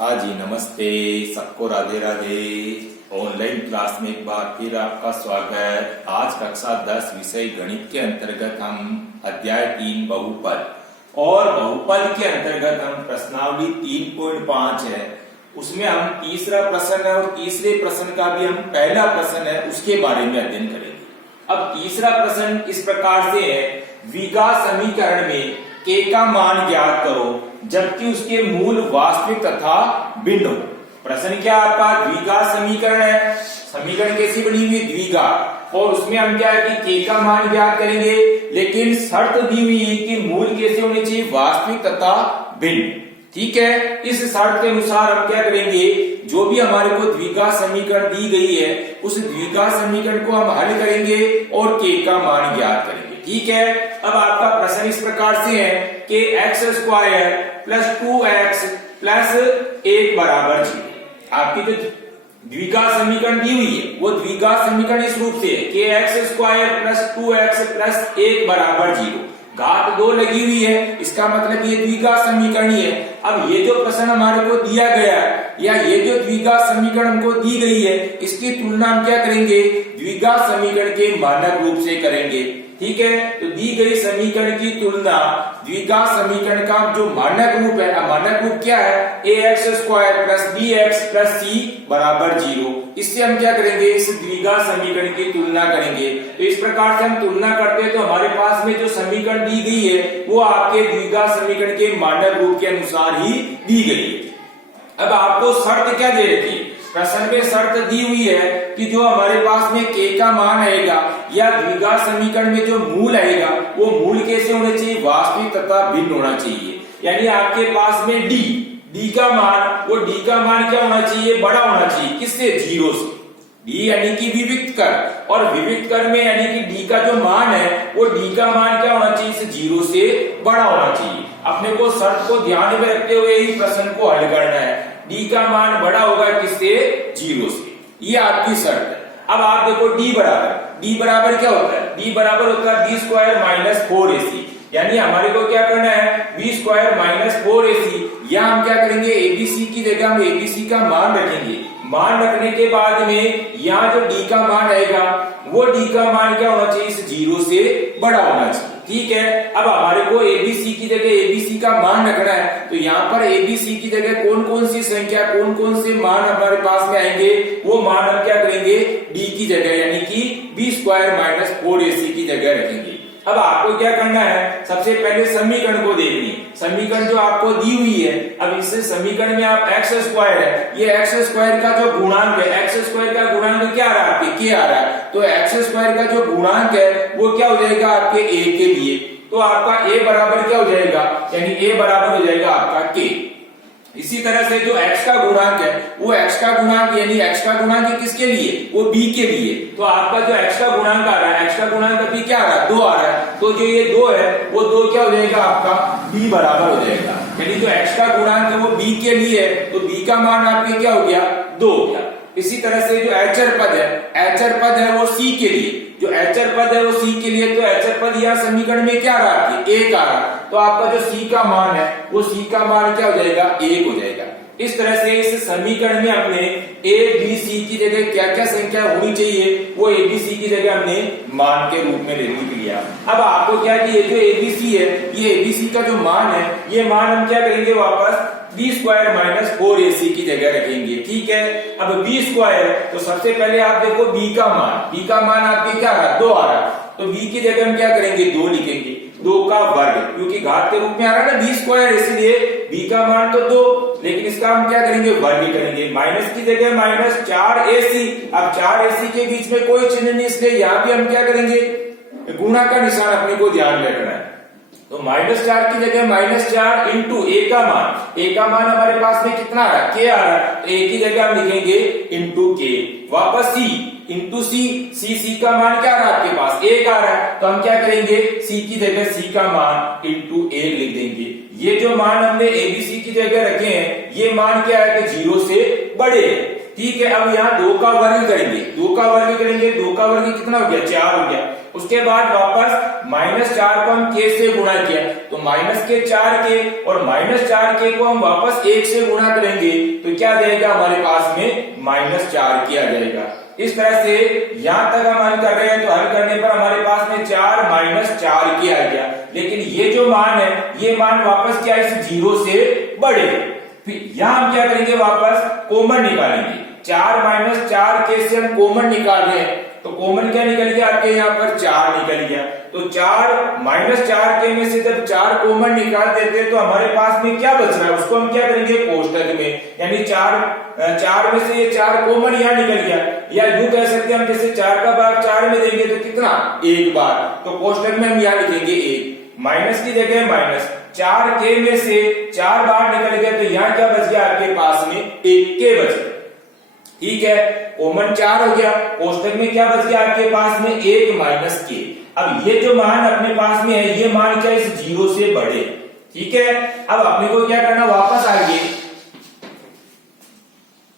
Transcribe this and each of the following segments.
हाँ जी, नमस्ते सबको, राधे राधे। ऑनलाइन क्लास में एक बार फिर आपका स्वागत। आज कक्षा 10 विषय गणित के अंतर्गत हम अध्याय 3 बहुपद और बहुपद के अंतर्गत हम प्रश्नावली 3.5 है, उसमें हम तीसरा प्रश्न है और तीसरे प्रश्न का भी हम पहला प्रश्न है उसके बारे में अध्ययन करेंगे। अब तीसरा प्रश्न इस प्रकार से है, द्विघात समीकरण में k का मान ज्ञात करो जबकि उसके मूल वास्तविक तथा भिन्न हो। प्रश्न क्या आपका द्विघात समीकरण है, समीकरण कैसी बनी हुई द्विघात, और उसमें हम क्या है कि k का मान ज्ञात करेंगे, लेकिन शर्त दी हुई है कि मूल कैसे होने चाहिए, वास्तविक तथा भिन्न। ठीक है, इस शर्त के अनुसार हम क्या करेंगे, जो भी हमारे को द्विघात समीकरण दी गई है उस द्विघात समीकरण को हम हल करेंगे और k का मान ज्ञात करेंगे। ठीक है, अब आपका प्रश्न इस प्रकार से है कि x² प्लस 2x प्लस 1 बराबर 0। आपकी जो द्विघात समीकरण दी हुई है वो द्विघात समीकरण इस रूप से है कि x² प्लस 2x प्लस 1 बराबर 0। घात 2 लगी हुई है, इसका मतलब ये द्विघात समीकरण ही है। अब ये जो प्रश्न हमारे को दिया गया है या ये जो द्विघात समीकरण हमको दी गई है, इसकी तुलना हम क्या करेंगे, द्विघात समीकरण के मानक रूप से करेंगे। ठीक है, तो दी गई समीकरण की तुलना द्विघात समीकरण का जो मानक रूप है, मानक रूप क्या है, ax² plus bx plus c बराबर 0। इससे हम क्या करेंगे, इस द्विघात समीकरण की तुलना करेंगे। तो इस प्रकार से हम तुलना करते हैं तो हमारे पास में जो समीकरण दी गई है वो आपके द्विघात समीकरण के मानक रूप के अनुसार ही दी गई है। अब आपको शर्त क्या दे रखी है, प्रश्न में शर्त दी हुई है कि जो हमारे पास में k का मान आएगा या द्विघात समीकरण में जो मूल आएगा वो मूल कैसे होने चाहिए, वास्तविक तथा भिन्न होना चाहिए। यानी आपके पास में d का मान, वो d का मान क्या होना चाहिए, बड़ा होना चाहिए। किससे, 0 से। d यानी कि विविक्त कर, और विविक्त कर में यानी कि d का जो मान है वो d का मान क्या होना चाहिए, 0 से बड़ा होना चाहिए। अपने को शर्त को ध्यान में रखते हुए ही प्रश्न को हल करना है। d का मान बड़ा होगा किससे, 0 से। ये आपकी शर्त है। अब आप देखो d बराबर क्या होता है, d बराबर होता है b² माइनस 4ac। यानी हमारे को क्या करना है, b² माइनस 4ac। यहाँ हम क्या करेंगे, abc की जगह हम abc का मान रखेंगे। मान रखने के बाद में यहाँ जो d का मान आएगा वो d का मान क्या होना चाहिए, इस 0 से बड़ा होना चाहिए। ठीक है, अब हमारे को abc की जगह abc का मान रखना है, तो यहाँ पर abc की जगह कौन कौन सी संख्या, कौन कौन से मान हमारे पास में आएंगे, वो मान हम क्या करेंगे, d की जगह यानी कि b² माइनस 4ac की जगह रखेंगे। अब आपको क्या करना है, सबसे पहले समीकरण को देखनी है। समीकरण जो आपको दी हुई है, अब इस समीकरण में आप x² है, ये x² का जो गुणांक है, x² का गुणांक क्या आ रहा है, आपके k आ रहा है, तो x² का जो गुणांक है वो क्या हो जाएगा आपके a के लिए। तो आपका a बराबर क्या हो जाएगा, यानी a बराबर हो जाएगा आपका k। इसी तरह से जो x का गुणांक है वो x का गुणांक यानी x का गुणांक किसके लिए, वो b के लिए। तो आपका जो x का गुणांक आ रहा है, x का गुणांक अभी क्या आ रहा है, 2 आ रहा है, तो जो ये 2 है वो 2 क्या हो जाएगा आपका b बराबर हो जाएगा। यानी जो x का गुणांक है वो b के लिए है, तो b का मान आपके क्या हो गया, 2 हो गया। इसी तरह से जो एचर पद है वो c के लिए, जो एचर पद है वो c के लिए, तो एचर पद यहाँ समीकरण में क्या आ रहा है, 1 आ रहा है, तो आपका जो c का मान है वो c का मान क्या हो जाएगा, 1 हो जाएगा। इस तरह से इस समीकरण में हमने a b c की जगह क्या क्या संख्या होनी चाहिए, वो a b c की जगह हमने मान के रूप में लिख लिया। अब आपको क्या कि ये जो a b c है, ये a b c का जो मान है, ये मान हम क्या करेंगे, वापस b² माइनस 4ac की जगह रखेंगे। ठीक है, अब b² तो सबसे पहले आप देखो b का मान आपके क्या आ रहा है, 2 आ रहा है, तो b की जगह हम क्या करेंगे, 2 लिखेंगे, 2 का वर्ग, क्योंकि घात के रूप में आ रहा है ना b², इसलिए b का मान तो 2, लेकिन इसका हम क्या करेंगे, वर्ग करेंगे। माइनस की जगह माइनस 4ac। अब 4ac के बीच में कोई चिन्ह नहीं, इसलिए यहाँ भी हम क्या करेंगे, गुणा का निशान अपने को ध्यान रखना है। तो -4 की जगह -4 इंटू a का मान हमारे पास में कितना आ रहा है, k आ रहा है, तो a की जगह हम लिखेंगे इंटू k, वापस c इंटू c का मान क्या आ रहा है आपके पास, 1 आ रहा है, तो हम क्या करेंगे, c की जगह c का मान इंटू 1 लिख देंगे। ये जो मान हमने abc की जगह रखे हैं, ये मान क्या है कि 0 से बड़े हैं। ठीक है। अब यहाँ 2 का वर्ग करेंगे, 2 का वर्ग करेंगे, 2 का वर्ग कितना हो गया, 4 हो गया। उसके बाद वापस -4 को हम k से गुणा किया, तो माइनस के 4k और -4k को हम वापस 1 से गुणा करेंगे, तो क्या आ जाएगा हमारे पास में -4k आ जाएगा। इस तरह से यहां तक हम हल कर रहे हैं, तो हल करने पर हमारे पास में 4 -4k आ गया। लेकिन ये जो मान है, ये मान वापस क्या इस 0 से बड़े। फिर यहां हम क्या करेंगे, वापस कॉमन निकालेंगे। 4 -4k से हम कॉमन निकाल रहे हैं, तो कॉमन क्या निकल गया आपके यहाँ पर 4 निकल गया। तो 4 -4k में से जब 4 कॉमन निकाल देते हैं, तो हमारे पास में क्या बच रहा है, उसको हम क्या करेंगे कोष्टक में, यानी 4 में से ये 4 कॉमन यहाँ निकल गया। या यूं कह सकते हैं हम, जैसे 4 का भाग 4 में देंगे तो कितना, 1 बार, तो कोष्टक में हम यहाँ लिखेंगे 1, माइनस की जगह माइनस, 4k में से 4 बार निकल गया, तो यहाँ क्या बच गया आपके पास में 1k बच गया। ठीक है, कॉमन 4 हो गया, कोष्टक में क्या बच गया आपके पास में 1 - k। अब ये जो मान अपने पास में है, ये मान क्या इस 0 से बड़े। ठीक है, अब अपने को क्या करना, वापस आइए,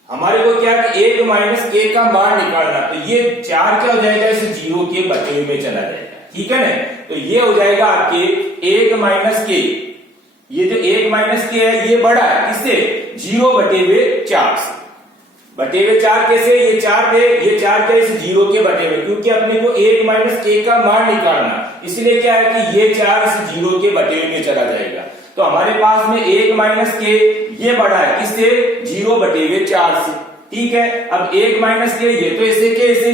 हमारे को क्या 1 - k का मान निकालना, तो ये 4 क्या हो जाएगा इस 0 के बटे हुए में चला जाएगा। ठीक है ना, तो ये हो जाएगा आपके 1 - k। ये जो 1 - k है, ये बड़ा है किससे, 0 बटे हुए 4 से। बटे हुए 4 कैसे, ये 4 थे, ये 4 क्या इस 0 के बटे हुए, क्योंकि अपने को 1 - k का मान निकालना, इसलिए क्या है कि ये 4 इस 0 के बटे हुए में चला जाएगा। तो हमारे पास में 1 - k ये बड़ा है किससे, 0 बटे हुए 4 से। ठीक है, अब 1 - k ये तो ऐसे के ऐसे,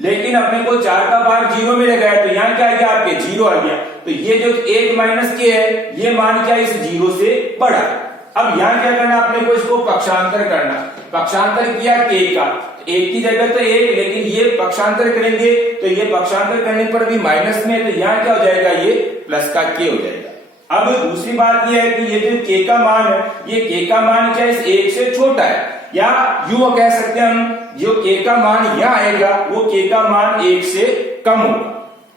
लेकिन अपने को 4 का भाग 0 में लगाया, तो यहाँ क्या आ गया आपके 0 आ गया। तो ये जो 1 - k है, ये मान क्या इस 0 से बड़ा। अब यहाँ क्या करना, अपने को इसको पक्षांतर करना। पक्षांतर किया k का, एक की जगह तो 1, लेकिन ये पक्षांतर करेंगे, तो ये पक्षांतर करने पर भी माइनस में, तो यहाँ क्या हो जाएगा, ये प्लस का k हो जाएगा। अब दूसरी बात ये है कि ये जो k का मान है, ये k का मान क्या इस 1 से छोटा है, या यूं कह सकते हैं हम, जो k का मान यहाँ आएगा, वो k का मान 1 से कम होगा।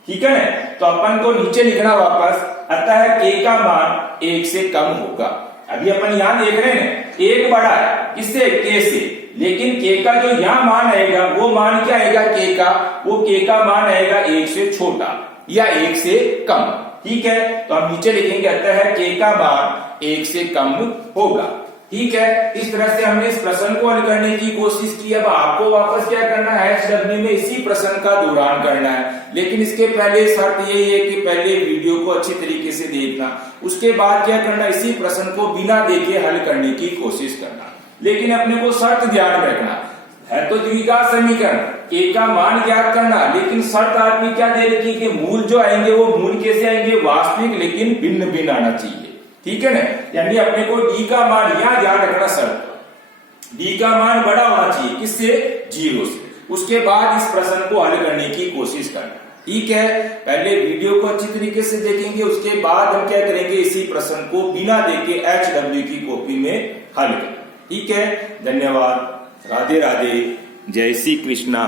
ठीक है, तो अपन को नीचे लिखना वापस, अतः k का मान 1 से कम होगा। अभी अपन यहां देख रहे हैं 1 बड़ा है किससे, k से, लेकिन k का जो यहां मान आएगा, वो मान क्या आएगा k का, वो k का मान आएगा 1 से छोटा या 1 से कम। ठीक है, तो हम नीचे लिखेंगे अतः k का मान 1 से कम होगा। ठीक है, इस तरह से हमने इस प्रश्न को हल करने की कोशिश की। अब आपको वापस क्या करना है, HW में इसी प्रश्न का दोहरान करना है, लेकिन इसके पहले शर्त यही है कि पहले वीडियो को अच्छी तरीके से देखना, उसके बाद क्या करना, इसी प्रश्न को बिना देखे हल करने की कोशिश करना। लेकिन अपने को शर्त ध्यान में रखना है, तो द्विघात समीकरण k का मान ज्ञात करना, लेकिन शर्त आपकी क्या दे रखी कि मूल जो आएंगे वो मूल कैसे आएंगे, वास्तविक लेकिन भिन्न भिन्न आना चाहिए। ठीक है ना, यानी अपने को d का मान यहां ध्यान रखना, शर्त d का मान बड़ा होना चाहिए किससे, 0 से। उसके बाद इस प्रश्न को हल करने की कोशिश करना। ठीक है, पहले वीडियो को अच्छी तरीके से देखेंगे, उसके बाद हम क्या करेंगे, इसी प्रश्न को बिना देखे HW की कॉपी में हल करेंगे। ठीक है, धन्यवाद, राधे राधे, जय श्री कृष्णा।